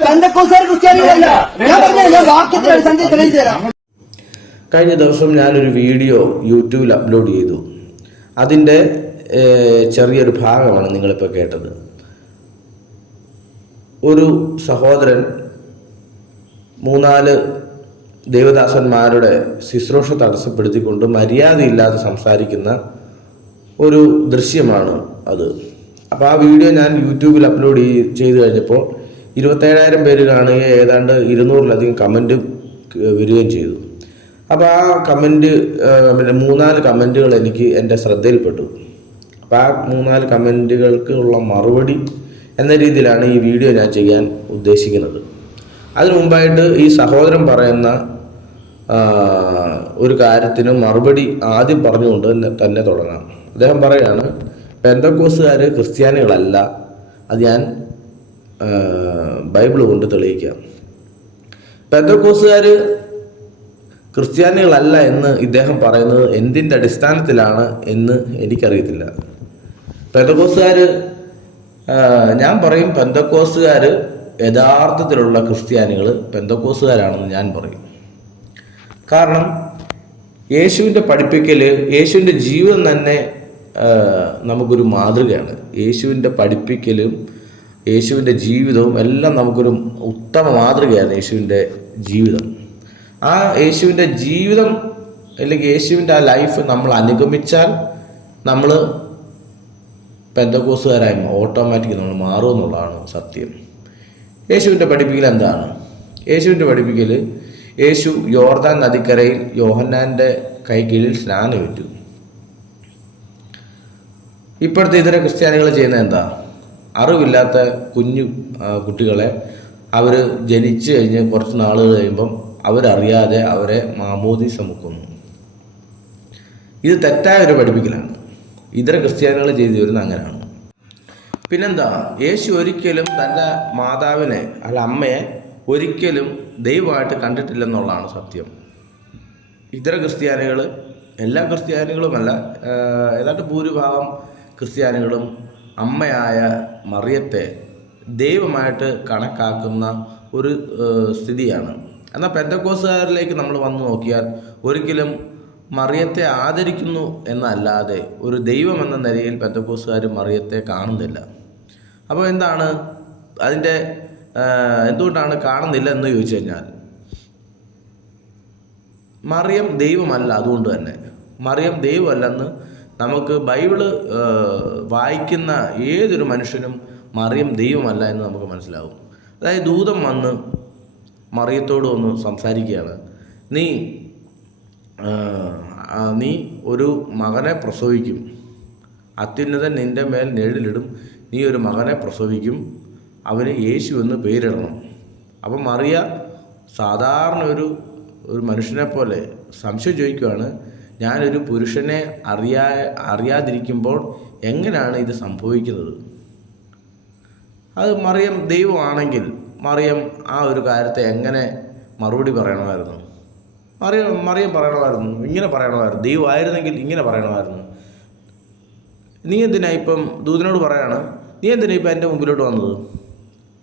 പെന്തക്കോസുകാർ ക്രിസ്ത്യാനികളല്ല ഞാൻ പറഞ്ഞത് ഞാൻ വാക്യത്തിൽ അടിസ്ഥാനത്തിൽ തെളിയിച്ചു തരാം. കഴിഞ്ഞ ദിവസം ഞാനൊരു വീഡിയോ യൂട്യൂബിൽ അപ്ലോഡ് ചെയ്തു. അതിന്റെ ചെറിയൊരു ഭാഗമാണ് നിങ്ങളിപ്പോൾ കേട്ടത്. ഒരു സഹോദരൻ മൂന്നാൽ ദേവദാസന്മാരുടെ ശുശ്രൂഷ തടസ്സപ്പെടുത്തിക്കൊണ്ട് മര്യാദയില്ലാതെ സംസാരിക്കുന്ന ഒരു ദൃശ്യമാണ് അത്. അപ്പോൾ ആ വീഡിയോ ഞാൻ യൂട്യൂബിൽ അപ്ലോഡ് ചെയ്- ചെയ്ത് കഴിഞ്ഞപ്പോൾ ഇരുപത്തേഴായിരം പേര് കാണുകയും ഏതാണ്ട് ഇരുന്നൂറിലധികം കമന്റ് വരികയും ചെയ്തു. അപ്പോൾ ആ കമന്റ് പിന്നെ മൂന്നാൽ കമന്റുകൾ എനിക്ക് എന്റെ ശ്രദ്ധയിൽപ്പെട്ടു. അപ്പോൾ ആ മൂന്നാൽ കമന്റുകൾക്ക് ഉള്ള മറുപടി എന്ന രീതിയിലാണ് ഈ വീഡിയോ ഞാൻ ചെയ്യാൻ ഉദ്ദേശിക്കുന്നത്. അതിനു മുമ്പായിട്ട് ഈ സഹോദരൻ പറയുന്ന ഒരു കാര്യത്തിന് മറുപടി ആദ്യം പറഞ്ഞുകൊണ്ട് തന്നെ തുടങ്ങാം. അദ്ദേഹം പറയുകയാണ് പെന്തക്കോസുകാർ ക്രിസ്ത്യാനികളല്ല. അത് ഞാൻ ബൈബിൾ കൊണ്ട് തെളിയിക്കാം പെന്തക്കോസുകാർ ക്രിസ്ത്യാനികളല്ല എന്ന് ഇദ്ദേഹം പറയുന്നത് എന്തിന്റെ അടിസ്ഥാനത്തിലാണ് എന്ന് എനിക്കറിയത്തില്ല. പെന്തക്കോസുകാർ ഞാൻ പറയും പെന്തക്കോസുകാർ യഥാർത്ഥത്തിലുള്ള ക്രിസ്ത്യാനികൾ പെന്തക്കോസുകാരാണെന്ന് ഞാൻ പറയും. കാരണം യേശുവിന്റെ പഠിപ്പിക്കൽ യേശുവിന്റെ ജീവിതം തന്നെ നമുക്കൊരു മാതൃകയാണ്. യേശുവിന്റെ പഠിപ്പിക്കലും യേശുവിന്റെ ജീവിതവും എല്ലാം നമുക്കൊരു ഉത്തമ മാതൃകയാണ് യേശുവിന്റെ ജീവിതം. ആ യേശുവിന്റെ ജീവിതം അല്ലെങ്കിൽ യേശുവിന്റെ ആ ലൈഫ് നമ്മൾ അനുഗമിച്ചാൽ നമ്മൾ പെന്തക്കോസുകാരായ ഓട്ടോമാറ്റിക് നമ്മൾ മാറും എന്നുള്ളതാണ് സത്യം. യേശുവിന്റെ പഠിപ്പിക്കൽ എന്താണ്? യേശുവിന്റെ പഠിപ്പിക്കൽ യേശു യോർദാൻ നദിക്കരയിൽ യോഹന്നാന്റെ കീഴിൽ സ്നാനമേറ്റു ഇപ്പോഴത്തെ ഇതര ക്രിസ്ത്യാനികൾ ചെയ്യുന്നത് എന്താ? അറിവില്ലാത്ത കുഞ്ഞു കുട്ടികളെ അവർ ജനിച്ചു കഴിഞ്ഞ് കുറച്ച് നാളുകൾ കഴിയുമ്പം അവരറിയാതെ അവരെ മാമോദീസ മുക്കുന്നു ഇത് തെറ്റായ ഒരു പഠിപ്പിക്കലാണ്. ഇതര ക്രിസ്ത്യാനികൾ ചെയ്തു വരുന്ന അങ്ങനെയാണ്. പിന്നെന്താ യേശു ഒരിക്കലും തന്റെ മാതാവിനെ അല്ല അമ്മയെ ഒരിക്കലും ദൈവമായിട്ട് കണ്ടിട്ടില്ലെന്നുള്ളതാണ് സത്യം. ഇതര ക്രിസ്ത്യാനികൾ എല്ലാ ക്രിസ്ത്യാനികളുമല്ല ഏതാണ്ട് ഭൂരിഭാഗം ക്രിസ്ത്യാനികളും അമ്മയായ മറിയത്തെ ദൈവമായിട്ട് കണക്കാക്കുന്ന ഒരു സ്ഥിതിയാണ്. എന്നാൽ പെന്തക്കോസുകാരിലേക്ക് നമ്മൾ വന്നു നോക്കിയാൽ ഒരിക്കലും മറിയത്തെ ആദരിക്കുന്നു എന്നല്ലാതെ ഒരു ദൈവം എന്ന നിലയിൽ പെന്തക്കോസുകാർ മറിയത്തെ കാണുന്നില്ല. അപ്പോൾ എന്താണ് അതിന്റെ എന്തുകൊണ്ടാണ് കാണുന്നില്ല എന്ന് ചോദിച്ചു കഴിഞ്ഞാൽ മറിയം ദൈവമല്ല അതുകൊണ്ട് തന്നെ. മറിയം ദൈവമല്ലെന്ന് നമുക്ക് ബൈബിൾ വായിക്കുന്ന ഏതൊരു മനുഷ്യനും മറിയം ദൈവമല്ല എന്ന് നമുക്ക് മനസ്സിലാവും. അതായത് ദൂതം വന്ന് മറിയത്തോട് ഒന്ന് സംസാരിക്കുകയാണ്. നീ നീ ഒരു മകനെ പ്രസവിക്കും. അത്യുന്നതൻ നിന്റെ മേൽ നിഴലിടും. നീ ഒരു മകനെ പ്രസവിക്കും. അവന് യേശു എന്ന് പേരിടണം. അപ്പം മറിയ സാധാരണ ഒരു ഒരു മനുഷ്യനെ പോലെ സംശയം ചോദിക്കുകയാണ് ഞാനൊരു പുരുഷനെ അറിയാ അറിയാതിരിക്കുമ്പോൾ എങ്ങനെയാണ് ഇത് സംഭവിക്കുന്നത്? അത് മറിയം ദൈവമാണെങ്കിൽ മറിയം ആ ഒരു കാര്യത്തെ എങ്ങനെ മറുപടി പറയണമായിരുന്നു? മറിയം മറിയം പറയണമായിരുന്നു ഇങ്ങനെ പറയണമായിരുന്നു ദൈവമായിരുന്നെങ്കിൽ ഇങ്ങനെ പറയണമായിരുന്നു. നീ എന്തിനാ ഇപ്പം ദൂതനോട് പറയാണ്? നീ എന്തിനാ ഇപ്പം എന്റെ മുമ്പിലോട്ട് വന്നത്?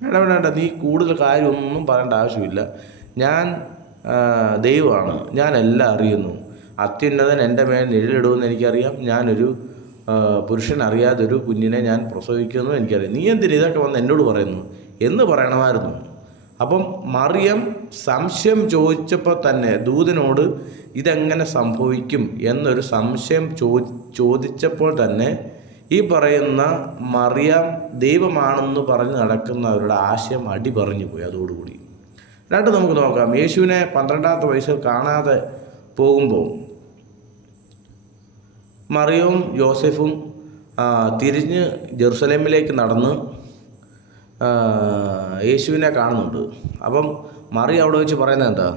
വേണ്ട വേണ്ട നീ കൂടുതൽ കാര്യമൊന്നും പറയേണ്ട ആവശ്യമില്ല. ഞാൻ ദൈവമാണ്. ഞാൻ എല്ലാം അറിയുന്നു. അത്യുന്നതൻ എന്റെ മേൽ നിഴലിടുമെന്ന് എനിക്കറിയാം. ഞാനൊരു പുരുഷൻ അറിയാതൊരു കുഞ്ഞിനെ ഞാൻ പ്രസവിക്കുമെന്നും എനിക്കറിയാം. നീ എന്തിന് ഇതൊക്കെ വന്ന് എന്നോട് പറയുന്നു? എന്ന് പറയണമായിരുന്നു. അപ്പം മറിയം സംശയം ചോദിച്ചപ്പോൾ തന്നെ ദൂതനോട് ഇതെങ്ങനെ സംഭവിക്കും എന്നൊരു സംശയം ചോദിച്ചപ്പോൾ തന്നെ ഈ പറയുന്ന മറിയം ദൈവമാണെന്ന് പറഞ്ഞ് നടക്കുന്നവരുടെ ആശയം അടി പറഞ്ഞു പോയി അതോടുകൂടി. രണ്ട് നമുക്ക് നോക്കാം. യേശുവിനെ പന്ത്രണ്ടാമത്തെ വയസ്സിൽ കാണാതെ പോകുമ്പോൾ മറിയവും യോസെഫും തിരിഞ്ഞ് ജെറുസലേമിലേക്ക് നടന്ന് യേശുവിനെ കാണുന്നുണ്ട്. അപ്പം മറി അവിടെ വെച്ച് പറയുന്നത് എന്താ?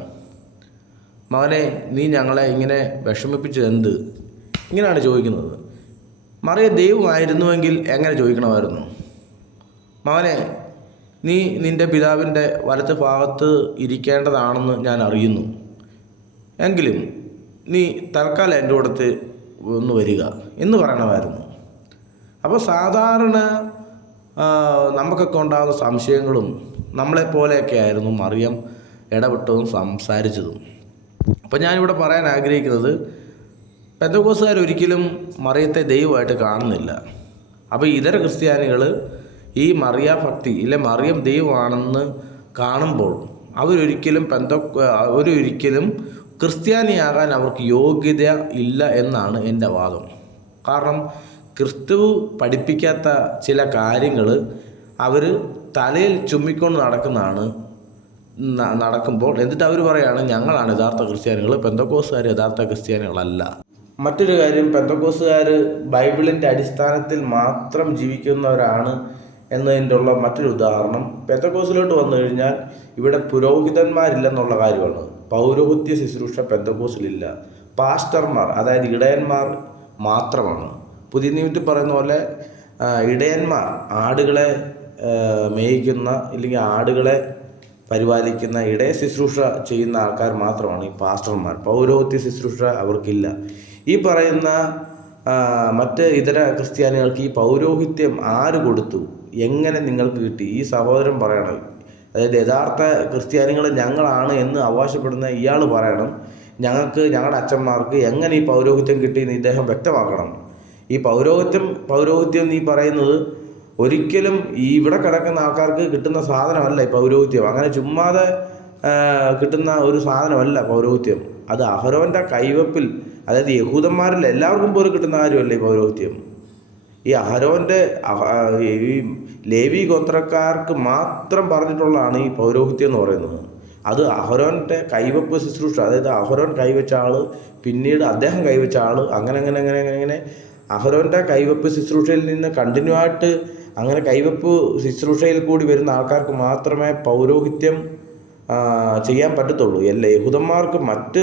മകനെ നീ ഞങ്ങളെ ഇങ്ങനെ വിഷമിപ്പിച്ചത് എന്ത്? ഇങ്ങനെയാണ് ചോദിക്കുന്നത്. മറിയ ദൈവമായിരുന്നുവെങ്കിൽ എങ്ങനെ ചോദിക്കണമായിരുന്നു? മകനെ നീ നിന്റെ പിതാവിന്റെ വലത്ത് ഭാഗത്ത് ഇരിക്കേണ്ടതാണെന്ന് ഞാൻ അറിയുന്നു. എങ്കിലും നീ തൽക്കാലം എന്റെ കൂടത്ത് ഒന്ന് വരിക എന്ന് പറയണമായിരുന്നു. അപ്പോൾ സാധാരണ നമുക്കൊക്കെ ഉണ്ടാകുന്ന സംശയങ്ങളും നമ്മളെപ്പോലെയൊക്കെ ആയിരുന്നു മറിയം ഇടപെട്ടതും സംസാരിച്ചതും. അപ്പം ഞാനിവിടെ പറയാൻ ആഗ്രഹിക്കുന്നത് പെന്തക്കോസുകാർ ഒരിക്കലും മറിയത്തെ ദൈവമായിട്ട് കാണുന്നില്ല. അപ്പോൾ ഇതര ക്രിസ്ത്യാനികൾ ഈ മറിയ ഭക്തി ഇല്ലെ മറിയം ദൈവമാണെന്ന് കാണുമ്പോൾ അവരൊരിക്കലും പെന്തോ അവരൊരിക്കലും ക്രിസ്ത്യാനിയാകാൻ അവർക്ക് യോഗ്യത ഇല്ല എന്നാണ് എന്റെ വാദം. കാരണം ക്രിസ്തു പഠിപ്പിക്കാത്ത ചില കാര്യങ്ങൾ അവർ തലയിൽ ചുമ്മിക്കൊണ്ട് നടക്കുന്നതാണ് നടക്കുമ്പോൾ. എന്നിട്ട് അവർ പറയുകയാണ് ഞങ്ങളാണ് യഥാർത്ഥ ക്രിസ്ത്യാനികൾ. പെന്തക്കോസുകാർ യഥാർത്ഥ ക്രിസ്ത്യാനികളല്ല. മറ്റൊരു കാര്യം പെന്തക്കോസുകാർ ബൈബിളിന്റെ അടിസ്ഥാനത്തിൽ മാത്രം ജീവിക്കുന്നവരാണ് എന്നതിന്റെ ഉള്ള മറ്റൊരു ഉദാഹരണം പെന്തക്കോസിലോട്ട് വന്നു കഴിഞ്ഞാൽ ഇവിടെ പുരോഹിതന്മാരില്ലെന്നുള്ള കാര്യമാണ്. പൗരോഹിത്യ ശുശ്രൂഷ പെന്തക്കോസിലില്ല. പാസ്റ്റർമാർ അതായത് ഇടയന്മാർ മാത്രമാണ്. പുതിയ നിയമത്തിൽ പറയുന്ന പോലെ ഇടയന്മാർ ആടുകളെ മേയ്ക്കുന്ന ഇല്ലെങ്കിൽ ആടുകളെ പരിപാലിക്കുന്ന ഇടയ ശുശ്രൂഷ ചെയ്യുന്ന ആൾക്കാർ മാത്രമാണ് ഈ പാസ്റ്റർമാർ. പൗരോഹിത്യ ശുശ്രൂഷ അവർക്കില്ല. ഈ പറയുന്ന മറ്റ് ഇതര ക്രിസ്ത്യാനികൾക്ക് ഈ പൗരോഹിത്യം ആര് കൊടുത്തു? എങ്ങനെ നിങ്ങൾക്ക് കിട്ടി? ഈ സഹോദരൻ പറയണം. അതായത് യഥാർത്ഥ ക്രിസ്ത്യാനികൾ ഞങ്ങളാണ് എന്ന് അവകാശപ്പെടുന്ന ഇയാൾ പറയണം. ഞങ്ങൾക്ക് ഞങ്ങളുടെ അച്ഛന്മാർക്ക് എങ്ങനെ ഈ പൗരോഹിത്യം കിട്ടിയെന്ന് ഇദ്ദേഹം വ്യക്തമാക്കണം. ഈ പൗരോഹിത്യം പൗരോഹിത്യം നീ പറയുന്നത് ഒരിക്കലും ഈ ഇവിടെ കിടക്കുന്ന ആൾക്കാർക്ക് കിട്ടുന്ന സാധനമല്ല ഈ പൗരോഹിത്യം. അങ്ങനെ ചുമ്മാതെ കിട്ടുന്ന ഒരു സാധനമല്ല പൗരോഹിത്യം. അത് അഹരോന്റെ കൈവപ്പിൽ അതായത് യഹൂദന്മാരിൽ എല്ലാവർക്കും പോലും കിട്ടുന്ന കാര്യമല്ല പൗരോഹിത്യം. ഈ അഹരോന്റെ ഈ ലേവി ഗോത്രക്കാർക്ക് മാത്രം പറഞ്ഞിട്ടുള്ളതാണ് ഈ പൗരോഹിത്യം എന്ന് പറയുന്നത്. അത് അഹരോന്റെ കൈവപ്പ് ശുശ്രൂഷ അതായത് അഹരോൻ കൈവച്ച ആൾ പിന്നീട് അദ്ദേഹം കൈവച്ച ആൾ അങ്ങനെ അങ്ങനെ അങ്ങനെ അങ്ങനെ അങ്ങനെ അഹരോന്റെ കൈവപ്പ് ശുശ്രൂഷയിൽ നിന്ന് കണ്ടിന്യൂ ആയിട്ട് അങ്ങനെ കൈവപ്പ് ശുശ്രൂഷയിൽ കൂടി വരുന്ന ആൾക്കാർക്ക് മാത്രമേ പൗരോഹിത്യം ചെയ്യാൻ പറ്റത്തുള്ളൂ. എല്ലാ യഹൂദന്മാർക്ക് മറ്റ്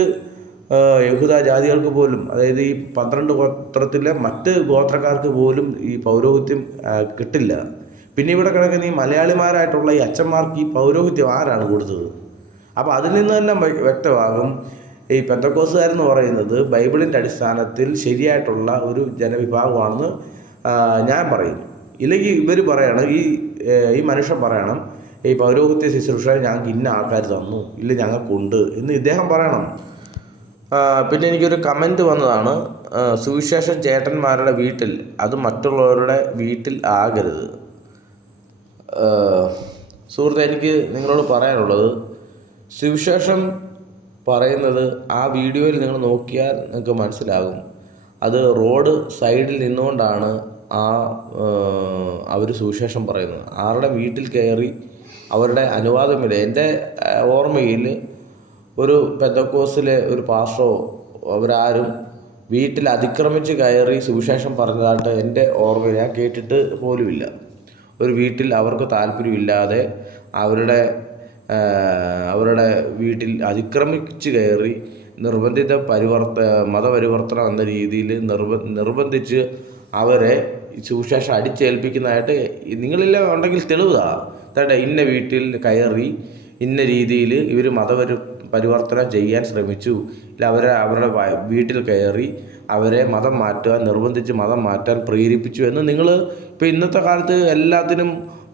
യഹൂദ ജാതികൾക്ക് പോലും അതായത് ഈ പന്ത്രണ്ട് ഗോത്രത്തിലെ മറ്റ് ഗോത്രക്കാർക്ക് പോലും ഈ പൗരോഹിത്യം കിട്ടില്ല. പിന്നെ ഇവിടെ കിടക്കുന്ന ഈ മലയാളിമാരായിട്ടുള്ള ഈ അച്ഛന്മാർക്ക് ഈ പൗരോഹിത്യം ആരാണ് കൊടുത്തത്? അപ്പോൾ അതിൽ നിന്ന് തന്നെ വ്യക്തമാകും ഈ പെന്തക്കോസുകാരെന്ന് പറയുന്നത് ബൈബിളിന്റെ അടിസ്ഥാനത്തിൽ ശരിയായിട്ടുള്ള ഒരു ജനവിഭാഗമാണെന്ന് ഞാൻ പറയും ഇല്ലെങ്കിൽ ഇവർ പറയണം ഈ ഈ മനുഷ്യൻ പറയണം ഈ പൗരോഹിത്യ ശുശ്രൂഷ ഞങ്ങൾക്ക് ഇന്ന ആൾക്കാർ തന്നു ഇല്ല ഞങ്ങൾക്കുണ്ട് എന്ന് ഇദ്ദേഹം പറയണം. പിന്നെ എനിക്കൊരു കമന്റ് വന്നതാണ്. സുവിശേഷം ചേട്ടന്മാരുടെ വീട്ടിൽ അത് മറ്റുള്ളവരുടെ വീട്ടിൽ ആകരുത്. സുഹൃത്തെ എനിക്ക് നിങ്ങളോട് പറയാനുള്ളത് സുവിശേഷം പറയുന്നത് ആ വീഡിയോയിൽ നിങ്ങൾ നോക്കിയാൽ നിങ്ങൾക്ക് മനസ്സിലാകും. അത് റോഡ് സൈഡിൽ നിന്നുകൊണ്ടാണ് ആ അവർ സുവിശേഷം പറയുന്നത്. ആരുടെ വീട്ടിൽ കയറി അവരുടെ അനുവാദമില്ല. എന്റെ ഓർമ്മയിൽ ഒരു പെന്തക്കോസിലെ ഒരു പാസ്റ്ററോ അവരാരും വീട്ടിൽ അതിക്രമിച്ച് കയറി സുവിശേഷം പറഞ്ഞതായിട്ട് എന്റെ ഓർമ്മ ഞാൻ കേട്ടിട്ട് പോലുമില്ല. ഒരു വീട്ടിൽ അവർക്ക് താല്പര്യമില്ലാതെ അവരുടെ അവരുടെ വീട്ടിൽ അതിക്രമിച്ച് കയറി നിർബന്ധിത പരിവർത്ത മതപരിവർത്തനം എന്ന രീതിയിൽ നിർബ നിർബന്ധിച്ച് അവരെ സുവിശേഷം അടിച്ചേൽപ്പിക്കുന്നതായിട്ട് നിങ്ങളെല്ലാം ഉണ്ടെങ്കിൽ തെളിവുതാ. തട്ടെ ഇന്ന വീട്ടിൽ കയറി ഇന്ന രീതിയിൽ ഇവർ മതപരി പരിവർത്തനം ചെയ്യാൻ ശ്രമിച്ചു. ഇല്ല അവരെ അവരുടെ വീട്ടിൽ കയറി അവരെ മതം മാറ്റുവാൻ നിർബന്ധിച്ച് മതം മാറ്റാൻ പ്രേരിപ്പിച്ചു എന്ന് നിങ്ങൾ ഇപ്പോൾ ഇന്നത്തെ കാലത്ത് എല്ലാത്തിനും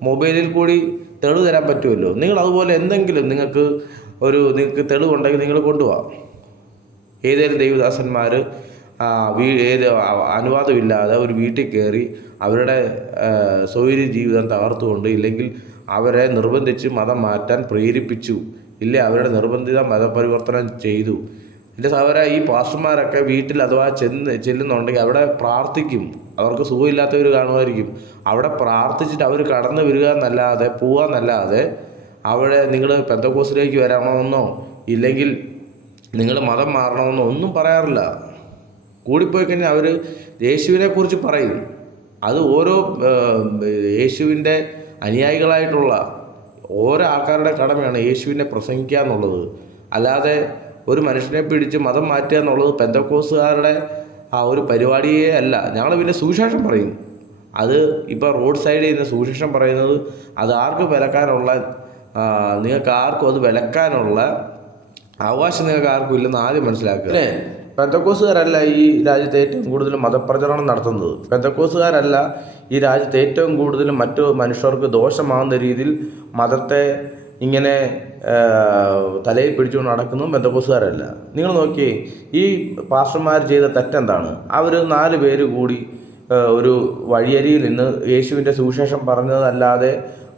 മൊബൈലിൽ കൂടി തെളിവ് തരാൻ പറ്റുമല്ലോ നിങ്ങൾ അതുപോലെ എന്തെങ്കിലും നിങ്ങൾക്ക് ഒരു നിങ്ങൾക്ക് തെളിവുണ്ടെങ്കിൽ നിങ്ങൾ കൊണ്ടുപോകാം ഏതേലും ദൈവദാസന്മാർ വീ ഏത് അനുവാദമില്ലാതെ ഒരു വീട്ടിൽ കയറി അവരുടെ സൗകര്യ ജീവിതം തകർത്തുകൊണ്ട് ഇല്ലെങ്കിൽ അവരെ നിർബന്ധിച്ച് മതം മാറ്റാൻ പ്രേരിപ്പിച്ചു. ഇല്ല അവരുടെ നിർബന്ധിത മതപരിവർത്തനം ചെയ്തു. എന്റെ സഹോദര ഈ പാസ്റ്റർമാരൊക്കെ വീട്ടിൽ അഥവാ ചെന്ന് ചെല്ലുന്നുണ്ടെങ്കിൽ അവിടെ പ്രാർത്ഥിക്കും. അവർക്ക് സുഖമില്ലാത്തവർ കാണുമായിരിക്കും. അവിടെ പ്രാർത്ഥിച്ചിട്ട് അവർ കടന്നു വരിക എന്നല്ലാതെ പോവുക എന്നല്ലാതെ അവിടെ നിങ്ങൾ പെന്തക്കോസിലേക്ക് വരണമെന്നോ ഇല്ലെങ്കിൽ നിങ്ങൾ മതം മാറണമെന്നോ ഒന്നും പറയാറില്ല. കൂടിപ്പോയി കഴിഞ്ഞാൽ അവർ യേശുവിനെക്കുറിച്ച് പറയും. അത് ഓരോ യേശുവിന്റെ അനുയായികളായിട്ടുള്ള ഓരോ ആൾക്കാരുടെ കടമയാണ് യേശുവിനെ പ്രസംഗിക്കുക എന്നുള്ളത്. അല്ലാതെ ഒരു മനുഷ്യനെ പിടിച്ച് മതം മാറ്റുക എന്നുള്ളത് പെന്തക്കോസുകാരുടെ ആ ഒരു പരിപാടിയേ അല്ല. ഞങ്ങൾ പിന്നെ സുവിശേഷം പറയും. അത് ഇപ്പോൾ റോഡ് സൈഡിൽ നിന്ന് സുവിശേഷം പറയുന്നത് അത് ആർക്ക് വിലക്കാനുള്ള നിങ്ങൾക്ക് ആർക്കും അത് വിലക്കാനുള്ള അവകാശം നിങ്ങൾക്ക് ആർക്കും ഇല്ലെന്ന് ആദ്യം മനസ്സിലാക്കുക. പെന്തക്കോസുകാരല്ല ഈ രാജ്യത്ത് ഏറ്റവും കൂടുതൽ മതപ്രചരണം നടത്തുന്നത്. പെന്തക്കോസുകാരല്ല ഈ രാജ്യത്ത് ഏറ്റവും കൂടുതൽ മറ്റു മനുഷ്യർക്ക് ദോഷമാകുന്ന രീതിയിൽ മതത്തെ ഇങ്ങനെ തലയിൽ പിടിച്ചുകൊണ്ട് നടക്കുന്നതും പെന്തക്കോസുകാരല്ല. നിങ്ങൾ നോക്കിയേ ഈ പാസ്റ്റർമാർ ചെയ്ത തെറ്റെന്താണ്? അവർ നാല് പേര് കൂടി ഒരു വഴിയരിയിൽ നിന്ന് യേശുവിന്റെ സുവിശേഷം പറഞ്ഞതല്ലാതെ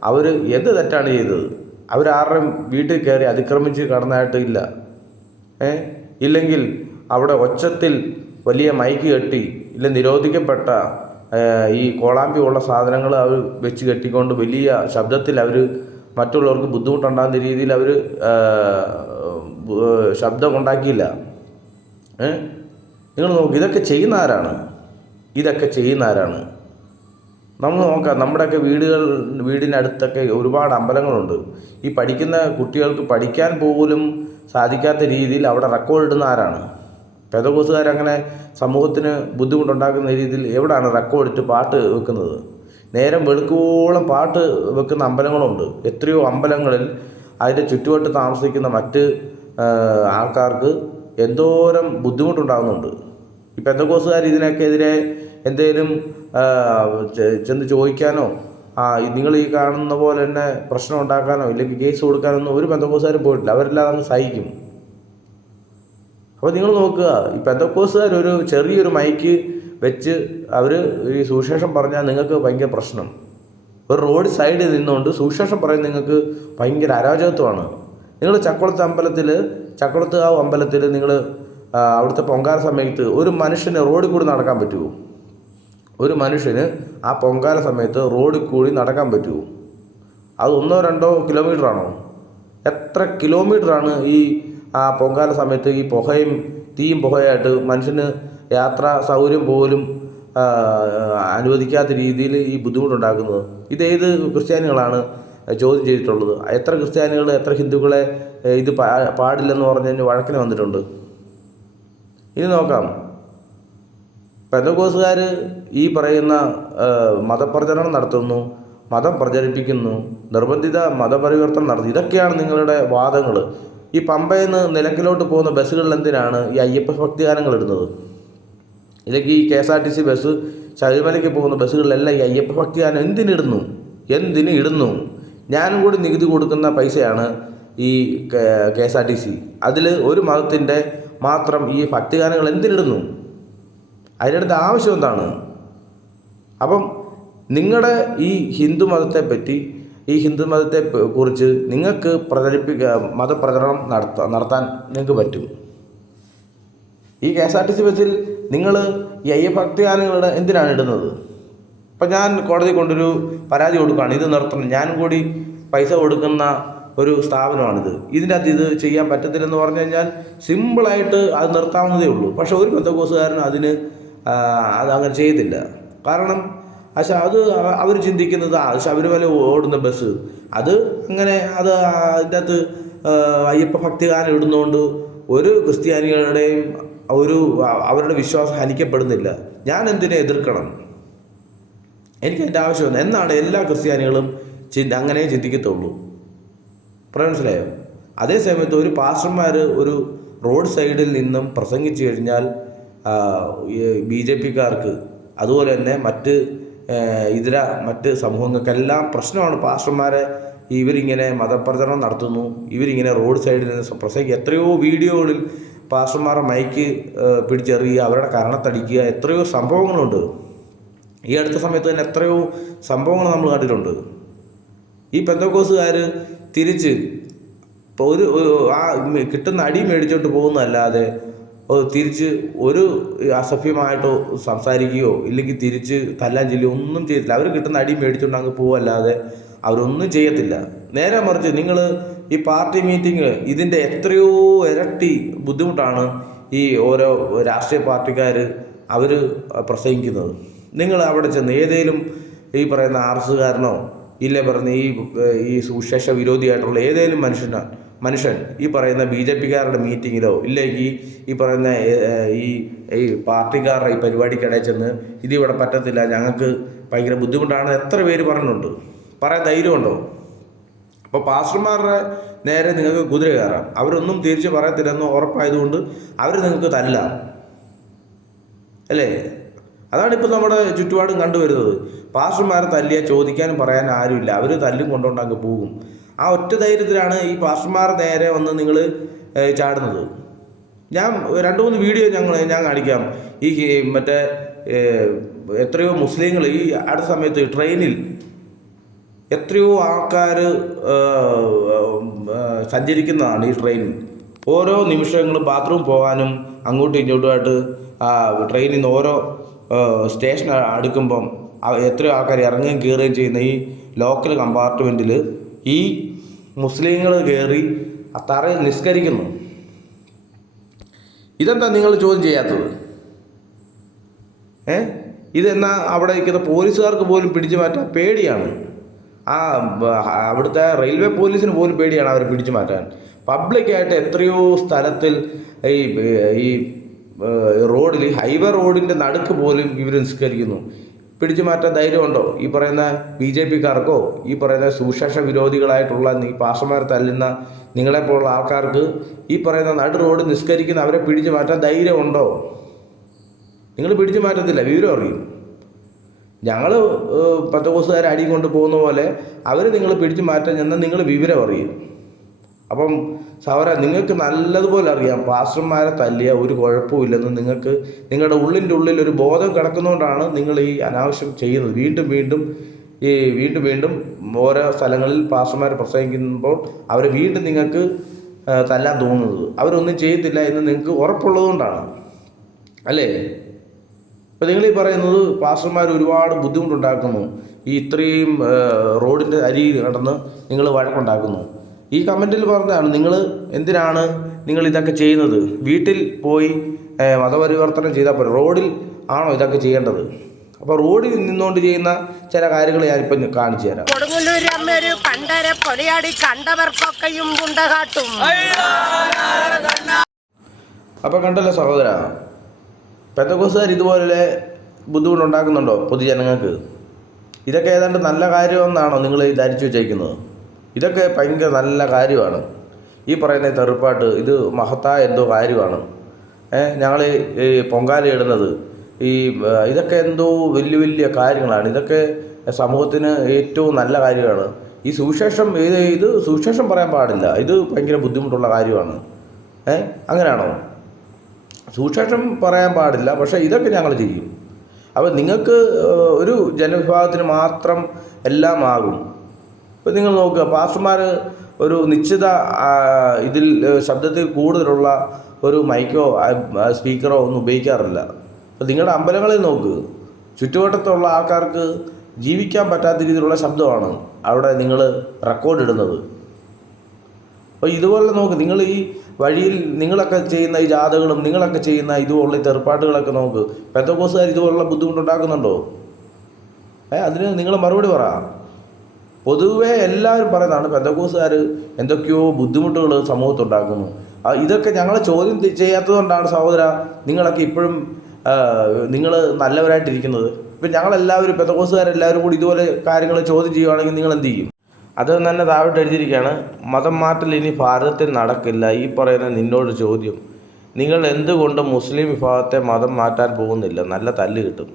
അവർ എന്ത് തെറ്റാണ് ചെയ്തത്? അവരാരുടെയും വീട്ടിൽ കയറി അതിക്രമിച്ച് കടന്നായിട്ട് ഇല്ല. ഏ? ഇല്ലെങ്കിൽ അവിടെ ഒച്ചത്തിൽ വലിയ മൈക്ക് കെട്ടി ഇല്ല നിരോധിക്കപ്പെട്ട ഈ കോളാമ്പി ഉള്ള സാധനങ്ങൾ അവർ വെച്ച് കെട്ടിക്കൊണ്ട് വലിയ ശബ്ദത്തിൽ അവർ മറ്റുള്ളവർക്ക് ബുദ്ധിമുട്ടുണ്ടാകുന്ന രീതിയിൽ അവർ ശബ്ദം ഉണ്ടാക്കിയില്ല ഏ നിങ്ങൾ നോക്ക് ഇതൊക്കെ ചെയ്യുന്ന ആരാണ് ഇതൊക്കെ ചെയ്യുന്ന ആരാണ് നമ്മൾ നോക്കാം നമ്മുടെയൊക്കെ വീടുകൾ വീടിനടുത്തൊക്കെ ഒരുപാട് അമ്പലങ്ങളുണ്ട്. ഈ പഠിക്കുന്ന കുട്ടികൾക്ക് പഠിക്കാൻ പോലും സാധിക്കാത്ത രീതിയിൽ അവിടെ റെക്കോർഡ് ഇടുന്ന ആരാണ് പെതകോസുകാരങ്ങനെ സമൂഹത്തിന് ബുദ്ധിമുട്ടുണ്ടാക്കുന്ന രീതിയിൽ എവിടെയാണ് റെക്കോർഡ് ഇട്ട് പാട്ട് വെക്കുന്നത്? നേരം വെളുക്കുവോളം പാട്ട് വെക്കുന്ന അമ്പലങ്ങളുണ്ട്. എത്രയോ അമ്പലങ്ങളിൽ അതിന്റെ ചുറ്റുവട്ട് താമസിക്കുന്ന മറ്റ് ആൾക്കാർക്ക് എന്തോരം ബുദ്ധിമുട്ടുണ്ടാകുന്നുണ്ട് ഈ പെന്തക്കോസുകാർ ഇതിനൊക്കെ എതിരെ എന്തേലും ചെന്ന് ചോദിക്കാനോ ആ നിങ്ങൾ ഈ കാണുന്ന പോലെ തന്നെ പ്രശ്നം ഉണ്ടാക്കാനോ ഇല്ലെങ്കിൽ കേസ് കൊടുക്കാനോ ഒന്നും ഒരു പെന്തക്കോസുകാരും പോയിട്ടില്ല. അവരെല്ലാം അങ്ങ് സഹിക്കും. അപ്പോൾ നിങ്ങൾ നോക്കുക. ഈ പെന്തക്കോസുകാർ ഒരു ചെറിയൊരു മൈക്ക് വെച്ച് അവർ ഈ സുവിശേഷം പറഞ്ഞാൽ നിങ്ങൾക്ക് ഭയങ്കര പ്രശ്നം. ഒരു റോഡ് സൈഡിൽ നിന്നുകൊണ്ട് സുവിശേഷം പറയുന്നത് നിങ്ങൾക്ക് ഭയങ്കര അരാജകത്വമാണ്. നിങ്ങൾ ചക്കുളത്ത് അമ്പലത്തിൽ ചക്കുളത്തുകാവ് അമ്പലത്തിൽ നിങ്ങൾ അവിടുത്തെ പൊങ്കാല സമയത്ത് ഒരു മനുഷ്യന് റോഡിൽ കൂടി നടക്കാൻ പറ്റുമോ? ഒരു മനുഷ്യന് ആ പൊങ്കാല സമയത്ത് റോഡിൽ കൂടി നടക്കാൻ പറ്റുമോ? അത് ഒന്നോ രണ്ടോ കിലോമീറ്ററാണോ എത്ര കിലോമീറ്ററാണ് ഈ ആ പൊങ്കാല സമയത്ത് ഈ പുകയും തീയും പുകയായിട്ട് മനുഷ്യന് യാത്രാ സൗകര്യം പോലും അനുവദിക്കാത്ത രീതിയിൽ ഈ ബുദ്ധിമുട്ടുണ്ടാക്കുന്നത്. ഇതേത് ക്രിസ്ത്യാനികളാണ് ചോദ്യം ചെയ്തിട്ടുള്ളത്? എത്ര ക്രിസ്ത്യാനികൾ എത്ര ഹിന്ദുക്കളെ ഇത് പാടില്ലെന്ന് പറഞ്ഞു കഴിഞ്ഞാൽ വഴക്കിന് വന്നിട്ടുണ്ട്? ഇനി നോക്കാം. പെന്തക്കോസുകാർ ഈ പറയുന്ന മതപ്രചരണം നടത്തുന്നു മതം പ്രചരിപ്പിക്കുന്നു നിർബന്ധിത മതപരിവർത്തനം നടത്തി ഇതൊക്കെയാണ് നിങ്ങളുടെ വാദങ്ങൾ ഈ പമ്പയിൽ നിന്ന് നിലക്കിലോട്ട് പോകുന്ന ബസ്സുകളിൽ എന്തിനാണ് ഈ അയ്യപ്പ ഭക്തിഗാനങ്ങൾ ഇടുന്നത്? ഇല്ലെങ്കിൽ ഈ K S R T C bus ശബരിമലയ്ക്ക് പോകുന്ന ബസ്സുകളിലെല്ലാം ഈ അയ്യപ്പ ഭക്തിഗാനം എന്തിനിടുന്നു എന്തിന് ഇടുന്നു? ഞാനും കൂടി നികുതി കൊടുക്കുന്ന പൈസയാണ് ഈ K S R T C. അതിൽ ഒരു മതത്തിന്റെ മാത്രം ഈ ഭക്തിഗാനങ്ങൾ എന്തിനിടുന്നു അതിനടുത്ത് ആവശ്യം എന്താണ്? അപ്പം നിങ്ങളുടെ ഈ ഹിന്ദു മതത്തെ പറ്റി ഈ ഹിന്ദു മതത്തെ കുറിച്ച് നിങ്ങൾക്ക് പ്രചരിപ്പിക്കുക മതപ്രചരണം നടത്താൻ നടത്താൻ നിങ്ങൾക്ക് പറ്റും. ഈ K S R T C ബസ്സിൽ നിങ്ങൾ ഈ അയ്യഭക്തിഗാനങ്ങളുടെ എന്തിനാണ് ഇടുന്നത്? ഇപ്പം ഞാൻ കോടതി കൊണ്ടൊരു പരാതി കൊടുക്കുകയാണ്. ഇത് നിർത്തണം. ഞാനും കൂടി പൈസ കൊടുക്കുന്ന ഒരു സ്ഥാപനമാണിത്. ഇതിന്റെ അകത്ത് ഇത് ചെയ്യാൻ പറ്റത്തില്ലെന്ന് പറഞ്ഞു കഴിഞ്ഞാൽ സിമ്പിളായിട്ട് അത് നിർത്താവുന്നതേ ഉള്ളൂ. പക്ഷേ ഒരു ബന്ധക്കോസുകാരനും അതിന് അത് അങ്ങനെ ചെയ്യത്തില്ല. കാരണം പക്ഷെ അത് അവർ ചിന്തിക്കുന്നത് ആ ശബരിമല ഓടുന്ന ബസ്. അത് അങ്ങനെ അത് അതിന്റെ അകത്ത് അയ്യപ്പ ഭക്തിഗാനം ഇടുന്നതുകൊണ്ട് ഒരു ക്രിസ്ത്യാനികളുടെയും ഒരു അവരുടെ വിശ്വാസം ഹനിക്കപ്പെടുന്നില്ല. ഞാൻ എന്തിനെ എതിർക്കണം? എനിക്ക് എന്റെ ആവശ്യമില്ല. എന്നാണ് എല്ലാ ക്രിസ്ത്യാനികളും ചിന്ത അങ്ങനെ ചിന്തിക്കത്തുള്ളൂ. മനസ്സിലായോ? അതേ സമയത്ത് ഒരു പാസ്റ്റർമാർ ഒരു റോഡ് സൈഡിൽ നിന്നും പ്രസംഗിച്ചു കഴിഞ്ഞാൽ ബി ജെ പിക്കാർക്ക് അതുപോലെ തന്നെ മറ്റ് ഇതര മറ്റ് സമൂഹങ്ങൾക്കെല്ലാം പ്രശ്നമാണ്. പാസ്റ്റർമാരെ ഇവരിങ്ങനെ മതപ്രചരണം നടത്തുന്നു. ഇവരിങ്ങനെ റോഡ് സൈഡിൽ നിന്ന് പ്രസംഗിക്കുക. എത്രയോ വീഡിയോകളിൽ പാസ്റ്റർമാരുടെ മൈക്ക് പിടിച്ചെറിയുക അവരുടെ കരണത്തടിക്കുക എത്രയോ സംഭവങ്ങളുണ്ട്. ഈ അടുത്ത സമയത്ത് തന്നെ എത്രയോ സംഭവങ്ങൾ നമ്മൾ കണ്ടിട്ടുണ്ട്. ഈ പെന്തക്കോസുകാർ തിരിച്ച് ഒരു ആ കിട്ടുന്ന അടി മേടിച്ചോണ്ട് പോകുന്നതല്ലാതെ തിരിച്ച് ഒരു അസഭ്യമായിട്ടോ സംസാരിക്കുകയോ ഇല്ലെങ്കിൽ തിരിച്ച് തല്ലാൻ ചെല്ലുകയോ ഒന്നും ചെയ്യത്തില്ല. അവർ കിട്ടുന്ന അടി മേടിച്ചുകൊണ്ട് അങ്ങ് പോവല്ലാതെ അവരൊന്നും ചെയ്യത്തില്ല. നേരെ മറിച്ച് നിങ്ങൾ ഈ പാർട്ടി മീറ്റിംഗ് ഇതിന്റെ എത്രയോ ഇരട്ടി ബുദ്ധിമുട്ടാണ് ഈ ഓരോ രാഷ്ട്രീയ പാർട്ടിക്കാർ അവർ പ്രസംഗിക്കുന്നത്. നിങ്ങൾ അവിടെ ചെന്ന് ഏതേലും ഈ പറയുന്ന ആർസുകാരനോ ഇല്ല പറയുന്ന ഈ ഈ സുശേഷ വിരോധിയായിട്ടുള്ള ഏതേലും മനുഷ്യന മനുഷ്യൻ ഈ പറയുന്ന ബി ജെ പിക്കാരുടെ മീറ്റിങ്ങിലോ ഇല്ലെങ്കിൽ ഈ പറയുന്ന ഈ ഈ പാർട്ടിക്കാരുടെ ഈ പരിപാടിക്കിടയിൽ ചെന്ന് ഇതിവിടെ പറ്റത്തില്ല ഞങ്ങൾക്ക് ഭയങ്കര ബുദ്ധിമുട്ടാണ് എത്ര പേര് പറഞ്ഞിട്ടുണ്ട്? പറയാൻ ധൈര്യമുണ്ടോ? അപ്പോൾ പാസ്റ്റർമാരുടെ നേരെ നിങ്ങൾക്ക് കുതിര കയറാം. അവരൊന്നും തിരിച്ച് പറയത്തില്ലെന്ന് ഉറപ്പായതുകൊണ്ട് അവർ നിങ്ങൾക്ക് തല്ല. അല്ലേ? അതാണ് ഇപ്പോൾ നമ്മുടെ ചുറ്റുപാടും കണ്ടുവരുന്നത്. പാസ്റ്റർമാരെ തല്ലിയാൽ ചോദിക്കാനും പറയാനും ആരുമില്ല. അവർ തല്ലും കൊണ്ടുകൊണ്ട് അങ്ങ് പോകും. ആ ഒറ്റ ധൈര്യത്തിലാണ് ഈ പാസ്റ്റർമാർ നേരെ വന്ന് നിങ്ങൾ ചാടുന്നത്. ഞാൻ രണ്ട് മൂന്ന് വീഡിയോ ഞങ്ങൾ ഞാൻ കാണിക്കാം. ഈ മറ്റേ എത്രയോ മുസ്ലിങ്ങൾ ഈ അടുത്ത സമയത്ത് ട്രെയിനിൽ എത്രയോ ആൾക്കാർ സഞ്ചരിക്കുന്നതാണ് ഈ ട്രെയിൻ. ഓരോ നിമിഷങ്ങളും ബാത്റൂം പോകാനും അങ്ങോട്ടും ഇങ്ങോട്ടുമായിട്ട് ട്രെയിനിൽ നിന്ന് ഓരോ സ്റ്റേഷൻ അടുക്കുമ്പം എത്രയോ ആൾക്കാർ ഇറങ്ങുകയും കയറുകയും ചെയ്യുന്ന ഈ ലോക്കൽ കമ്പാർട്ട്മെന്റിൽ ഈ മുസ്ലിങ്ങൾ കയറി ആ തറയിൽ നിസ്കരിക്കുന്നു. ഇതെന്താ നിങ്ങൾ ചോദ്യം ചെയ്യാത്തത്? ഏ? ഇതെന്നാ അവിടെ ഇരിക്കുന്ന പോലീസുകാർക്ക് പോലും പിടിച്ചു മാറ്റാൻ പേടിയാണ്. ആ അവിടുത്തെ റെയിൽവേ പോലീസിന് പോലും പേടിയാണ് അവരെ പിടിച്ചു മാറ്റാൻ. പബ്ലിക്കായിട്ട് എത്രയോ സ്ഥലത്തിൽ ഈ ഈ റോഡിൽ ഹൈവേ റോഡിന്റെ നടുക്ക് പോലും ഇവർ നിസ്കരിക്കുന്നു. പിടിച്ചു മാറ്റാൻ ധൈര്യമുണ്ടോ? ഈ പറയുന്ന ബി ജെ പിക്കാർക്കോ? ഈ പറയുന്ന സുശേഷ വിരോധികളായിട്ടുള്ള ഈ പാഷമാരെ തല്ലുന്ന നിങ്ങളെപ്പോലുള്ള ആൾക്കാർക്ക് ഈ പറയുന്ന നടു റോഡ് നിസ്കരിക്കുന്ന അവരെ പിടിച്ചു മാറ്റാൻ ധൈര്യമുണ്ടോ? നിങ്ങൾ പിടിച്ചു മാറ്റത്തില്ല വിവരം അറിയും. ഞങ്ങൾ പത്തകോസുകാരെ അടി കൊണ്ട് പോകുന്ന പോലെ അവർ നിങ്ങൾ പിടിച്ചു മാറ്റാൻ ചെന്നാൽ നിങ്ങൾ വിവരം അറിയും. അപ്പം സൗര നിങ്ങൾക്ക് നല്ലതുപോലെ അറിയാം പാസ്റ്റർമാരെ തല്ലിയ ഒരു കുഴപ്പമില്ലെന്ന് നിങ്ങൾക്ക് നിങ്ങളുടെ ഉള്ളിന്റെ ഉള്ളിൽ ഒരു ബോധം കിടക്കുന്നതുകൊണ്ടാണ് നിങ്ങൾ ഈ അനാവശ്യം ചെയ്യുന്നത്. വീണ്ടും വീണ്ടും ഈ വീണ്ടും വീണ്ടും ഓരോ സ്ഥലങ്ങളിൽ പാസ്റ്റർമാർ പ്രസംഗിക്കുമ്പോൾ അവർ വീണ്ടും നിങ്ങൾക്ക് തല്ലാൻ തോന്നുന്നത്. അവരൊന്നും ചെയ്യത്തില്ല എന്ന് നിങ്ങൾക്ക് ഉറപ്പുള്ളതുകൊണ്ടാണ്. അല്ലേ? അപ്പോൾ നിങ്ങൾ ഈ പറയുന്നത് പാസ്റ്റർമാർ ഒരുപാട് ബുദ്ധിമുട്ടുണ്ടാക്കുന്നു. ഈ ഇത്രയും റോഡിന്റെ അരിയിൽ കടന്ന് നിങ്ങൾ വഴക്കുണ്ടാക്കുന്നു. ഈ കമന്റിൽ പറഞ്ഞതാണ് നിങ്ങൾ എന്തിനാണ് നിങ്ങൾ ഇതൊക്കെ ചെയ്യുന്നത്? വീട്ടിൽ പോയി മതപരിവർത്തനം ചെയ്താൽ പോരെ. റോഡിൽ ആണോ ഇതൊക്കെ ചെയ്യേണ്ടത്? അപ്പോൾ റോഡിൽ നിന്നുകൊണ്ട് ചെയ്യുന്ന ചില കാര്യങ്ങൾ ഞാനിപ്പം കാണിച്ചു തരാം. കൊടുങ്ങല്ലൂരമ്മൊരു പണ്ടരെ പൊലയാടി കണ്ടവർക്കൊക്കെയും ഗുണ്ടകാട്ടും അപ്പോൾ കണ്ടല്ലോ സഹോദര പെന്തക്കോസുകാർ ഇതുപോലെ ബുദ്ധിമുട്ടുണ്ടാക്കുന്നുണ്ടോ പൊതുജനങ്ങൾക്ക്? ഇതൊക്കെ ഏതാണ്ട് നല്ല കാര്യമെന്നാണോ നിങ്ങൾ ധരിച്ചു വെച്ചേക്കുന്നത്? ഇതൊക്കെ ഭയങ്കര നല്ല കാര്യമാണ്. ഈ പറയുന്ന തെറുപ്പാട്ട് ഇത് മഹത്തായ എന്തോ കാര്യമാണ്. ഞങ്ങൾ ഈ പൊങ്കാല ഇടുന്നത് ഈ ഇതൊക്കെ എന്തോ വലിയ വലിയ കാര്യങ്ങളാണ്. ഇതൊക്കെ സമൂഹത്തിന് ഏറ്റവും നല്ല കാര്യമാണ്. ഈ സുവിശേഷം ഇത് ഇത് സുവിശേഷം പറയാൻ പാടില്ല. ഇത് ഭയങ്കര ബുദ്ധിമുട്ടുള്ള കാര്യമാണ്. ഏഹ് അങ്ങനെയാണോ? സുവിശേഷം പറയാൻ പാടില്ല പക്ഷേ ഇതൊക്കെ ഞങ്ങൾ ചെയ്യും. അപ്പോൾ നിങ്ങൾക്ക് ഒരു ജനവിഭാഗത്തിന് മാത്രം എല്ലാം ആകും. ഇപ്പം നിങ്ങൾ നോക്കുക പാസ്റ്റർമാർ ഒരു നിശ്ചിത ഇതിൽ ശബ്ദത്തിൽ കൂടുതലുള്ള ഒരു മൈക്കോ സ്പീക്കറോ ഒന്നും ഉപയോഗിക്കാറില്ല. അപ്പോൾ നിങ്ങളുടെ അമ്പലങ്ങളിൽ നോക്ക്. ചുറ്റുവട്ടത്തുള്ള ആൾക്കാർക്ക് ജീവിക്കാൻ പറ്റാത്ത രീതിയിലുള്ള ശബ്ദമാണ് അവിടെ നിങ്ങൾ റെക്കോർഡ് ഇടുന്നത്. അപ്പോൾ ഇതുപോലെ നോക്ക് നിങ്ങൾ ഈ വഴിയിൽ നിങ്ങളൊക്കെ ചെയ്യുന്ന ഈ ജാഥകളും നിങ്ങളൊക്കെ ചെയ്യുന്ന ഇതുപോലുള്ള ഈ തെറുപ്പാട്ടുകളൊക്കെ നോക്ക്. പെന്തക്കോസുകാർ ഇതുപോലുള്ള ബുദ്ധിമുട്ടുണ്ടാക്കുന്നുണ്ടോ? ഏ അതിന് നിങ്ങൾ മറുപടി പറ. പൊതുവേ എല്ലാവരും പറയുന്നതാണ് പെന്തക്കൂസുകാർ എന്തൊക്കെയോ ബുദ്ധിമുട്ടുകൾ സമൂഹത്തുണ്ടാക്കുന്നു. ഇതൊക്കെ ഞങ്ങൾ ചോദ്യം ചെയ്യാത്തതുകൊണ്ടാണ് സഹോദര നിങ്ങളൊക്കെ ഇപ്പോഴും നിങ്ങൾ നല്ലവരായിട്ടിരിക്കുന്നത്. ഇപ്പം ഞങ്ങളെല്ലാവരും പെന്തക്കോസുകാരെല്ലാവരും കൂടി ഇതുപോലെ കാര്യങ്ങൾ ചോദ്യം ചെയ്യുവാണെങ്കിൽ നിങ്ങൾ എന്ത് ചെയ്യും? അത് തന്നെ താഴോട്ട് എഴുതിയിരിക്കുകയാണ് മതം മാറ്റൽ ഇനി ഭാരതത്തിൽ നടക്കില്ല. ഈ പറയുന്ന നിന്നോട് ചോദ്യം നിങ്ങൾ എന്തുകൊണ്ട് മുസ്ലിം വിഭാഗത്തെ മതം മാറ്റാൻ പോകുന്നില്ല? നല്ല തല്ല് കിട്ടും.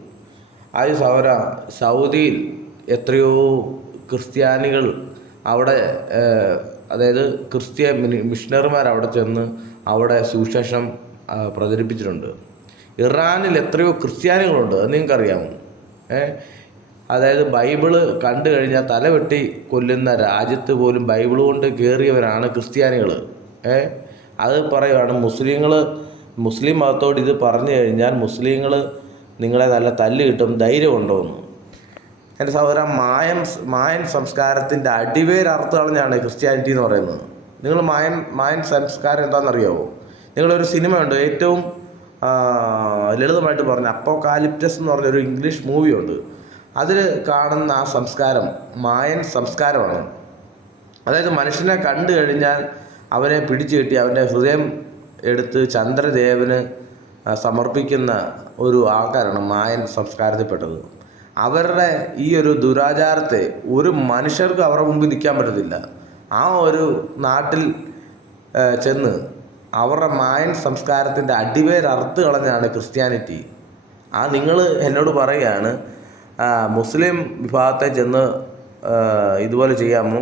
ആയി സൗര സൗദിയിൽ എത്രയോ ക്രിസ്ത്യാനികൾ അവിടെ അതായത് ക്രിസ്ത്യ മിഷണറിമാർ അവിടെ ചെന്ന് അവിടെ സുവിശേഷം പ്രചരിപ്പിച്ചിട്ടുണ്ട്. ഇറാനിൽ എത്രയോ ക്രിസ്ത്യാനികളുണ്ട് അത് നിങ്ങൾക്കറിയാമോ? ഏ അതായത് ബൈബിൾ കണ്ടു കഴിഞ്ഞാൽ തലവെട്ടി കൊല്ലുന്ന രാജ്യത്ത് പോലും ബൈബിൾ കൊണ്ട് കയറിയവരാണ് ക്രിസ്ത്യാനികൾ. ഏ അത് പറയുവാണ് മുസ്ലിങ്ങൾ മുസ്ലിം മതത്തോട് ഇത് പറഞ്ഞു കഴിഞ്ഞാൽ മുസ്ലിങ്ങൾ നിങ്ങളെ നല്ല തല്ല് കിട്ടും ധൈര്യമുണ്ടോ എന്ന് എന്റെ സഹോദരൻ മായം മായൻ സംസ്കാരത്തിന്റെ അടിവേര് അർത്ഥം കളഞ്ഞാണ് ക്രിസ്ത്യാനിറ്റി എന്ന് പറയുന്നത്. നിങ്ങൾ മായൻ മായൻ സംസ്കാരം എന്താണെന്നറിയാവോ? നിങ്ങളൊരു സിനിമയുണ്ട് ഏറ്റവും ലളിതമായിട്ട് പറഞ്ഞ അപ്പോകാലിപ്റ്റസ് എന്ന് പറഞ്ഞൊരു ഇംഗ്ലീഷ് മൂവിയുണ്ട്. അതിൽ കാണുന്ന ആ സംസ്കാരം മായൻ സംസ്കാരമാണ്. അതായത് മനുഷ്യനെ കണ്ടു കഴിഞ്ഞാൽ അവനെ പിടിച്ചു കെട്ടി അവന്റെ ഹൃദയം എടുത്ത് ചന്ദ്രദേവന് സമർപ്പിക്കുന്ന ഒരു ആൾക്കാരാണ് മായൻ സംസ്കാരത്തിൽപ്പെട്ടത്. അവരുടെ ഈ ഒരു ദുരാചാരത്തെ ഒരു മനുഷ്യർക്ക് അവരുടെ മുമ്പിൽ നിൽക്കാൻ പറ്റത്തില്ല. ആ ഒരു നാട്ടിൽ ചെന്ന് അവരുടെ മായൻ സംസ്കാരത്തിന്റെ അടിവേര് അറുത്ത് കളഞ്ഞാണ് ക്രിസ്ത്യാനിറ്റി. ആ നിങ്ങൾ എന്നോട് പറയുകയാണ് മുസ്ലിം വിഭാഗത്തെ ചെന്ന് ഇതുപോലെ ചെയ്യാമോ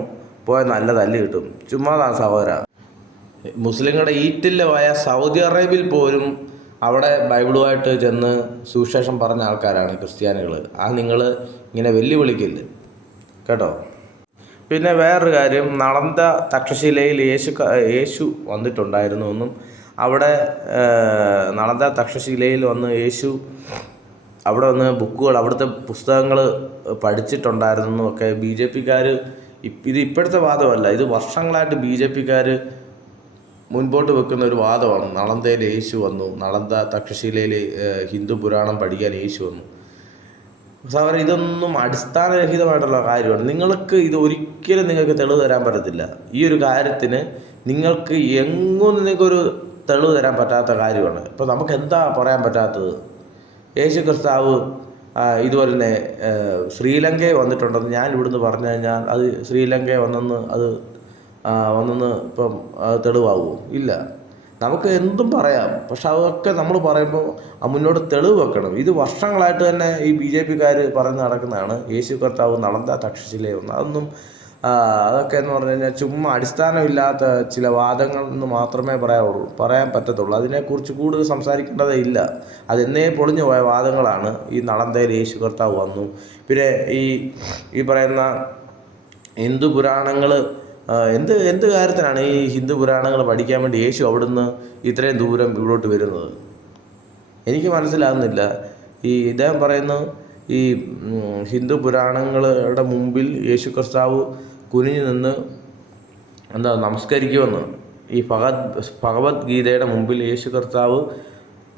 പോയാൽ നല്ല തല്ല് കിട്ടും ചുമ്മാതാണ് സഹോദര. മുസ്ലിങ്ങളുടെ ഈറ്റില്ലമായ സൗദി അറേബ്യയിൽ പോലും അവിടെ ബൈബിളുമായിട്ട് ചെന്ന് സുവിശേഷം പറഞ്ഞ ആൾക്കാരാണ് ക്രിസ്ത്യാനികൾ ആ നിങ്ങൾ ഇങ്ങനെ വെല്ലുവിളിക്കില്ല കേട്ടോ? പിന്നെ വേറൊരു കാര്യം നളന്ത തക്ഷശിലയിൽ യേശു യേശു വന്നിട്ടുണ്ടായിരുന്നു എന്നും അവിടെ നളന്ത തക്ഷശിലയിൽ വന്ന് യേശു അവിടെ വന്ന് ബുക്കുകൾ അവിടുത്തെ പുസ്തകങ്ങൾ പഠിച്ചിട്ടുണ്ടായിരുന്നു ഒക്കെ ബി ജെ പിക്കാർ ഇത് ഇപ്പോഴത്തെ വാദമല്ല ഇത് വർഷങ്ങളായിട്ട് ബി ജെ പിക്കാർ മുൻപോട്ട് വെക്കുന്ന ഒരു വാദമാണ്. നളന്തയിൽ യേശു വന്നു. നളന്ത തക്ഷശീലയിൽ ഹിന്ദു പുരാണം പഠിക്കാൻ യേശു വന്നു. സാറേ ഇതൊന്നും അടിസ്ഥാനരഹിതമായിട്ടുള്ള കാര്യമാണ്. നിങ്ങൾക്ക് ഇത് ഒരിക്കലും നിങ്ങൾക്ക് തെളിവ് തരാൻ പറ്റത്തില്ല. ഈ ഒരു കാര്യത്തിന് നിങ്ങൾക്ക് എങ്ങും നിങ്ങൾക്കൊരു തെളിവ് തരാൻ പറ്റാത്ത കാര്യമാണ്. ഇപ്പോൾ നമുക്ക് എന്താ പറയാൻ പറ്റാത്തത്? യേശു ക്രിസ്താവ് ഇതുപോലെ തന്നെ ശ്രീലങ്കയെ വന്നിട്ടുണ്ടെന്ന് ഞാൻ ഇവിടുന്ന് പറഞ്ഞു കഴിഞ്ഞാൽ അത് ശ്രീലങ്കയിൽ വന്നെന്ന് അത് വന്നെന്ന് ഇപ്പം തെളിവാകുമോ ഇല്ല. നമുക്ക് എന്തും പറയാം. പക്ഷെ അതൊക്കെ നമ്മൾ പറയുമ്പോൾ മുന്നോട്ട് തെളിവ് വെക്കണം. ഇത് വർഷങ്ങളായിട്ട് തന്നെ ഈ ബി ജെ പിക്കാർ പറഞ്ഞ് നടക്കുന്നതാണ്. യേശു കർത്താവ് നടന്ന തക്ഷശിലയിൽ ഒന്ന് അതൊന്നും അതൊക്കെ എന്ന് പറഞ്ഞു കഴിഞ്ഞാൽ ചുമ്മാ അടിസ്ഥാനമില്ലാത്ത ചില വാദങ്ങൾ എന്ന് മാത്രമേ പറയാവുള്ളൂ. പറയാൻ പറ്റത്തുള്ളൂ. അതിനെക്കുറിച്ച് കൂടുതൽ സംസാരിക്കേണ്ടതേ ഇല്ല. അതെന്നേ പൊളിഞ്ഞു പോയ വാദങ്ങളാണ് ഈ നളന്തയിൽ യേശു കർത്താവ് വന്നു. പിന്നെ ഈ ഈ പറയുന്ന ഹിന്ദു പുരാണങ്ങൾ എന്ത് എന്ത് കാര്യത്തിനാണ് ഈ ഹിന്ദു പുരാണങ്ങൾ പഠിക്കാൻ വേണ്ടി യേശു അവിടുന്ന് ഇത്രയും ദൂരം ഇവിടോട്ട് വരുന്നത്? എനിക്ക് മനസ്സിലാകുന്നില്ല. ഈ ഇദ്ദേഹം പറയുന്നു ഈ ഹിന്ദു പുരാണങ്ങളുടെ മുമ്പിൽ യേശു കർത്താവ് കുനിഞ്ഞു നിന്ന് എന്താ നമസ്കരിക്കുമെന്ന്. ഈ ഭഗത് ഭഗവത്ഗീതയുടെ മുമ്പിൽ യേശു കർത്താവ്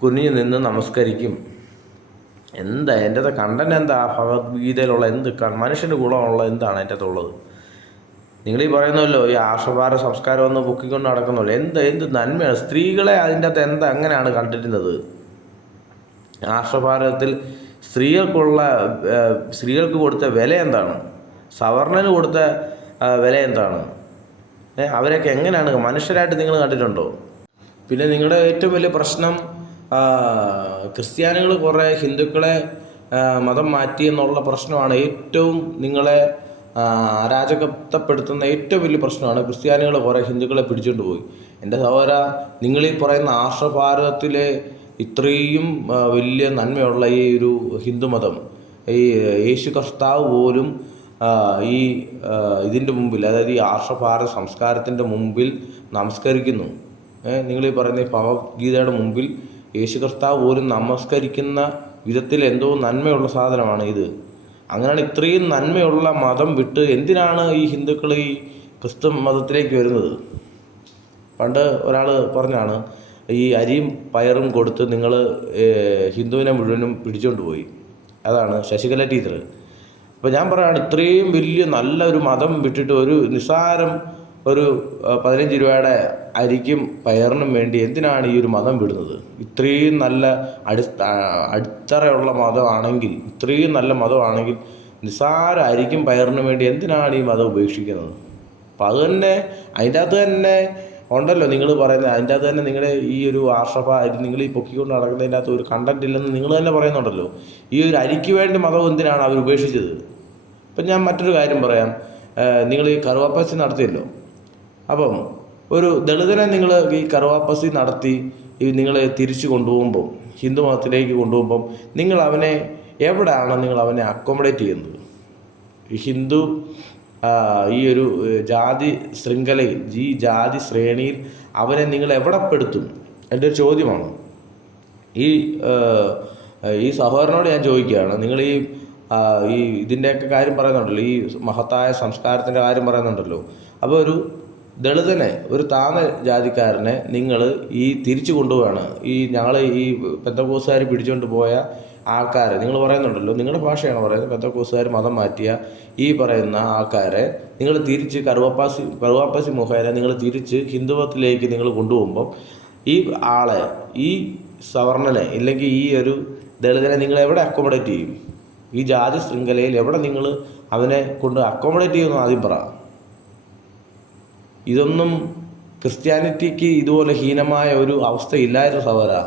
കുനിഞ്ഞു നിന്ന് നമസ്കരിക്കും. എന്താ എന്റെ കണ്ടന്റ് എന്താ? ഭഗവത്ഗീതയിലുള്ള എന്ത് മനുഷ്യന്റെ ഗുണമുള്ള എന്താണ് അതിന്റെ അകത്തുള്ളത് നിങ്ങൾ ഈ പറയുന്നല്ലോ ഈ ആർഷഭാര സംസ്കാരം ഒന്ന് പൊക്കിക്കൊണ്ട് നടക്കുന്നല്ലോ. എന്ത് എന്ത് നന്മയാണ്? സ്ത്രീകളെ അതിന്റെ അകത്ത് എന്താ അങ്ങനെയാണ് കണ്ടിരുന്നത്? ആർഷഭാരതത്തിൽ സ്ത്രീകൾക്കുള്ള സ്ത്രീകൾക്ക് കൊടുത്ത വില എന്താണ്? സവർണന് കൊടുത്ത വില എന്താണ്? അവരൊക്കെ എങ്ങനെയാണ് മനുഷ്യരായിട്ട് നിങ്ങൾ കണ്ടിട്ടുണ്ടോ? പിന്നെ നിങ്ങളുടെ ഏറ്റവും വലിയ പ്രശ്നം ക്രിസ്ത്യാനികൾ കുറേ ഹിന്ദുക്കളെ മതം മാറ്റി എന്നുള്ള പ്രശ്നമാണ് ഏറ്റവും നിങ്ങളെ അരാജകത്വപ്പെടുത്തുന്ന ഏറ്റവും വലിയ പ്രശ്നമാണ് ക്രിസ്ത്യാനികൾ കുറേ ഹിന്ദുക്കളെ പിടിച്ചുകൊണ്ട് പോയി. എന്റെ സഹോദര നിങ്ങൾ ഈ പറയുന്ന ആർഷഭാരതത്തിലെ ഇത്രയും വലിയ നന്മയുള്ള ഈ ഒരു ഹിന്ദുമതം ഈ യേശു കർത്താവ് പോലും ഈ ഇതിന്റെ മുമ്പിൽ അതായത് ഈ ആർഷഭാരത സംസ്കാരത്തിന്റെ മുമ്പിൽ നമസ്കരിക്കുന്നു. നിങ്ങൾ ഈ പറയുന്ന ഭഗവത്ഗീതയുടെ മുമ്പിൽ യേശു കർത്താവ് പോലും നമസ്കരിക്കുന്ന വിധത്തിൽ എന്തോ നന്മയുള്ള സാധനമാണ് ഇത്. അങ്ങനെയാണ് ഇത്രയും നന്മയുള്ള മതം വിട്ട് എന്തിനാണ് ഈ ഹിന്ദുക്കൾ ഈ ക്രിസ്തു മതത്തിലേക്ക് വരുന്നത്? പണ്ട് ഒരാൾ പറഞ്ഞാണ് ഈ അരിയും പയറും കൊടുത്ത് നിങ്ങൾ ഹിന്ദുവിനെ മുഴുവനും പിടിച്ചുകൊണ്ട് പോയി. അതാണ് ശശികല ടീച്ചർ അപ്പോൾ ഞാൻ പറയുകയാണ് ഇത്രയും വലിയ നല്ലൊരു മതം വിട്ടിട്ട് ഒരു നിസ്സാരം ഒരു പതിനഞ്ച് രൂപയുടെ അരിക്കും പയറിനും വേണ്ടി എന്തിനാണ് ഈ ഒരു മതം വിടുന്നത്? ഇത്രയും നല്ല അടിസ്ഥാ അടിത്തറയുള്ള മതമാണെങ്കിൽ ഇത്രയും നല്ല മതമാണെങ്കിൽ നിസ്സാര അരിക്കും പയറിനും വേണ്ടി എന്തിനാണ് ഈ മതം ഉപേക്ഷിക്കുന്നത്? അപ്പം അത് തന്നെ അതിന്റെ അകത്ത് തന്നെ ഉണ്ടല്ലോ നിങ്ങൾ പറയുന്നത്. അതിന്റെ അകത്ത് തന്നെ നിങ്ങളുടെ ഈ ഒരു ആർഷഭ അരി നിങ്ങൾ ഈ പൊക്കിക്കൊണ്ട് നടക്കുന്നതിന്റെ അകത്ത് ഒരു കണ്ടന്റ് ഇല്ലെന്ന് നിങ്ങൾ തന്നെ പറയുന്നുണ്ടല്ലോ. ഈ ഒരു അരിക്ക് വേണ്ടി മതം എന്തിനാണ് അവർ ഉപേക്ഷിച്ചത്? ഇപ്പം ഞാൻ മറ്റൊരു കാര്യം പറയാം. നിങ്ങൾ ഈ കറുവാപ്പച്ച നടത്തിയല്ലോ. അപ്പം ഒരു ദളിതനെ നിങ്ങൾ ഈ കറുവാപ്പസി നടത്തി ഈ നിങ്ങൾ തിരിച്ചു കൊണ്ടുപോകുമ്പം ഹിന്ദു മതത്തിലേക്ക് കൊണ്ടുപോകുമ്പം നിങ്ങൾ അവനെ എവിടെയാണ് നിങ്ങൾ അവനെ അക്കോമഡേറ്റ് ചെയ്യുന്നത്? ഹിന്ദു ഈ ഒരു ജാതി ശൃംഖലയിൽ ഈ ജാതി ശ്രേണിയിൽ അവനെ നിങ്ങൾ എവിടെ പെടുത്തും എന്റെ ഒരു ചോദ്യമാണ്. ഈ ഈ സഹോദരനോട് ഞാൻ ചോദിക്കുകയാണ്. നിങ്ങൾ ഈ ഈ ഇതിന്റെയൊക്കെ കാര്യം പറയുന്നുണ്ടല്ലോ ഈ മഹത്തായ സംസ്കാരത്തിന്റെ കാര്യം പറയുന്നുണ്ടല്ലോ. അപ്പോൾ ഒരു ദളിതനെ ഒരു താന്ന ജാതിക്കാരനെ നിങ്ങൾ ഈ തിരിച്ചു കൊണ്ടുപോവാണ്. ഈ ഞങ്ങൾ ഈ പെന്തക്കോസുകാർ പിടിച്ചുകൊണ്ട് പോയ ആൾക്കാരെ നിങ്ങൾ പറയുന്നുണ്ടല്ലോ നിങ്ങളുടെ ഭാഷയാണ് പറയുന്നത് പെന്തക്കോസുകാർ മതം മാറ്റിയ ഈ പറയുന്ന ആൾക്കാരെ നിങ്ങൾ തിരിച്ച് കറുവാപ്പാസി കറുവാപ്പാസി മുഖേന നിങ്ങൾ തിരിച്ച് ഹിന്ദുമത്തിലേക്ക് നിങ്ങൾ കൊണ്ടുപോകുമ്പം ഈ ആളെ ഈ സവർണനെ ഇല്ലെങ്കിൽ ഈ ഒരു ദളിതനെ നിങ്ങൾ എവിടെ അക്കോമഡേറ്റ് ചെയ്യും? ഈ ജാതി ശൃംഖലയിൽ എവിടെ നിങ്ങൾ അവനെ കൊണ്ട് അക്കോമഡേറ്റ് ചെയ്യുമെന്ന് ആദ്യം പറ. ഇതൊന്നും ക്രിസ്ത്യാനിറ്റിക്ക് ഇതുപോലെ ഹീനമായ ഒരു അവസ്ഥ ഇല്ലായിരുന്നു സഹോദര.